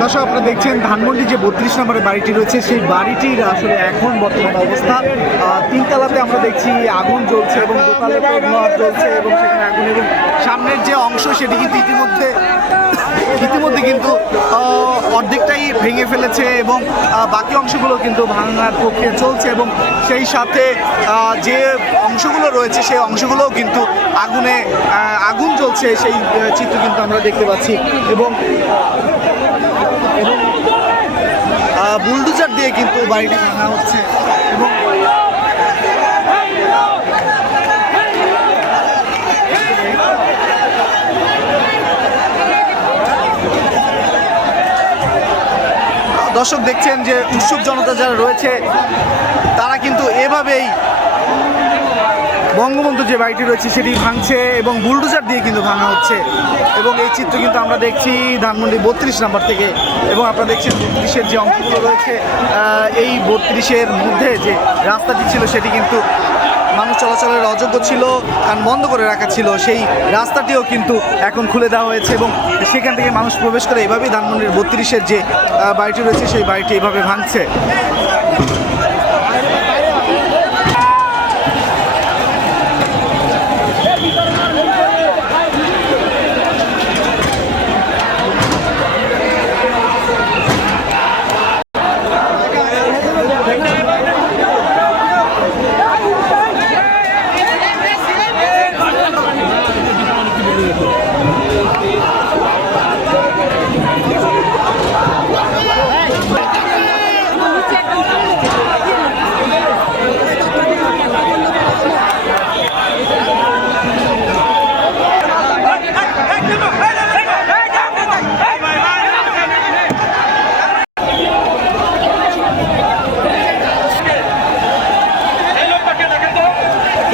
দর্শক আপনারা দেখছেন ধানমন্ডি যে 32 নম্বরের বাড়িটি রয়েছে সেই বাড়িটির আসলে এখন বর্তমান অবস্থা তিনতলাতে আমরা দেখছি আগুন জ্বলছে এবং দোতলাতে ধোঁয়া জ্বলছে এবং সেখানে আগুন এবং সামনের যে অংশ সেটি কিন্তু ইতিমধ্যে কিন্তু অর্ধেকটাই ভেঙে ফেলেছে এবং বাকি অংশগুলো কিন্তু ভাঙার প্রক্রিয়া চলছে এবং সেই সাথে যে অংশগুলো রয়েছে সেই অংশগুলোও কিন্তু আগুন জ্বলছে সেই চিত্র কিন্তু আমরা দেখতে পাচ্ছি এবং বুলডোজার দিয়ে কিন্তু বাড়িটি ভাঙা হচ্ছে এবং দর্শক দেখছেন যে উৎসুক জনতা যারা রয়েছে তারা কিন্তু এভাবেই বঙ্গবন্ধু যে বাড়িটি রয়েছে সেটি ভাঙছে এবং বুলডোজার দিয়ে কিন্তু ভাঙা হচ্ছে এবং এই চিত্র কিন্তু আমরা দেখছি ধানমন্ডি 32 নম্বর থেকে এবং আপনারা দেখছেন 32-এর যে অংশগুলো রয়েছে এই 32-এর মধ্যে যে রাস্তাটি ছিল সেটি কিন্তু মানুষ চলাচলের অযোগ্য ছিল কারণ বন্ধ করে রাখা ছিল সেই রাস্তাটিও কিন্তু এখন খুলে দেওয়া হয়েছে এবং সেখান থেকে মানুষ প্রবেশ করে এভাবেই ধানমন্ডির 32-এর যে বাড়িটি রয়েছে সেই বাড়িটি এভাবে ভাঙছে।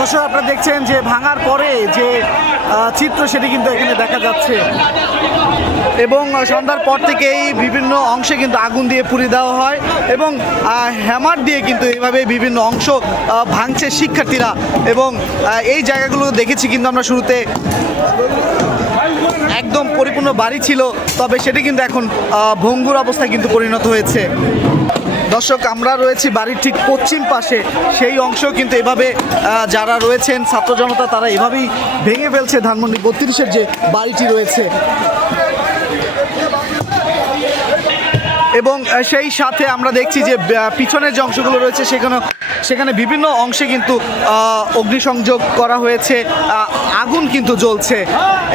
দর্শক আপনারা দেখছেন যে ভাঙার পরে যে চিত্র সেটি কিন্তু এখানে দেখা যাচ্ছে এবং সন্ধ্যার পর থেকেই বিভিন্ন অংশে কিন্তু আগুন দিয়ে পুড়িয়ে দেওয়া হয় এবং হ্যামার দিয়ে কিন্তু এইভাবে বিভিন্ন অংশ ভাঙছে শিক্ষার্থীরা এবং এই জায়গাগুলো দেখেছি কিন্তু আমরা শুরুতে একদম পরিপূর্ণ বাড়ি ছিল তবে সেটি কিন্তু এখন ভঙ্গুর অবস্থায় কিন্তু পরিণত হয়েছে। দর্শক আমরা রয়েছি বাড়ির ঠিক পশ্চিম পাশে সেই অংশ কিন্তু এভাবে যারা রয়েছেন ছাত্র জনতা তারা এভাবেই ভেঙে ফেলছে ধানমন্ডি 32-এর যে বাড়িটি রয়েছে এবং সেই সাথে আমরা দেখছি যে পিছনের যে অংশগুলো রয়েছে সেখানে বিভিন্ন অংশে কিন্তু অগ্নিসংযোগ করা হয়েছে আগুন কিন্তু জ্বলছে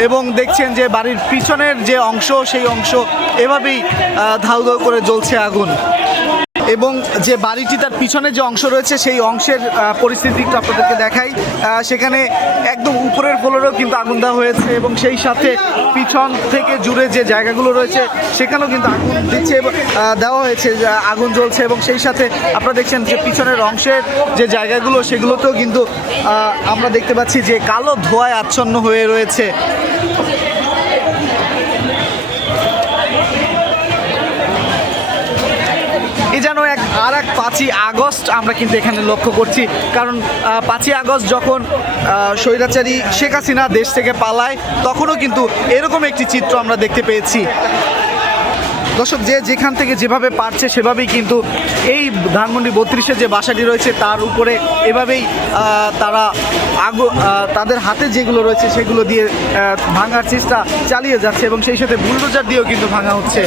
এবং দেখছেন যে বাড়ির পিছনের যে অংশ সেই অংশ এভাবেই ধাউ ধাউ করে জ্বলছে আগুন এবং যে বাড়িটি তার পিছনে যে অংশ রয়েছে সেই অংশের পরিস্থিতি একটু আপনাদেরকে দেখাই সেখানে একদম উপরের ফ্লোরেও কিন্তু আগুন দেওয়া হয়েছে এবং সেই সাথে পিছন থেকে জুড়ে যে জায়গাগুলো রয়েছে সেখানেও কিন্তু আগুন দিচ্ছে দেওয়া হয়েছে আগুন জ্বলছে এবং সেই সাথে আপনারা দেখছেন যে পিছনের অংশের যে জায়গাগুলো সেগুলোতেও কিন্তু আমরা দেখতে পাচ্ছি যে কালো ধোঁয়ায় আচ্ছন্ন হয়ে রয়েছে। যেন আর এক 5ই আগস্ট আমরা কিন্তু এখানে লক্ষ্য করছি কারণ 5ই আগস্ট যখন স্বৈরাচারী শেখ হাসিনা দেশ থেকে পালায় তখনও কিন্তু এরকম একটি চিত্র আমরা দেখতে পেয়েছি। দর্শক যে যেখান থেকে যেভাবে পারছে সেভাবেই কিন্তু এই ধানমন্ডি 32-এর যে বাসাটি রয়েছে তার উপরে এভাবেই তারা তাদের হাতে যেগুলো রয়েছে সেগুলো দিয়ে ভাঙার চেষ্টা চালিয়ে যাচ্ছে এবং সেই সাথে বুলডোজার দিয়েও কিন্তু ভাঙা হচ্ছে।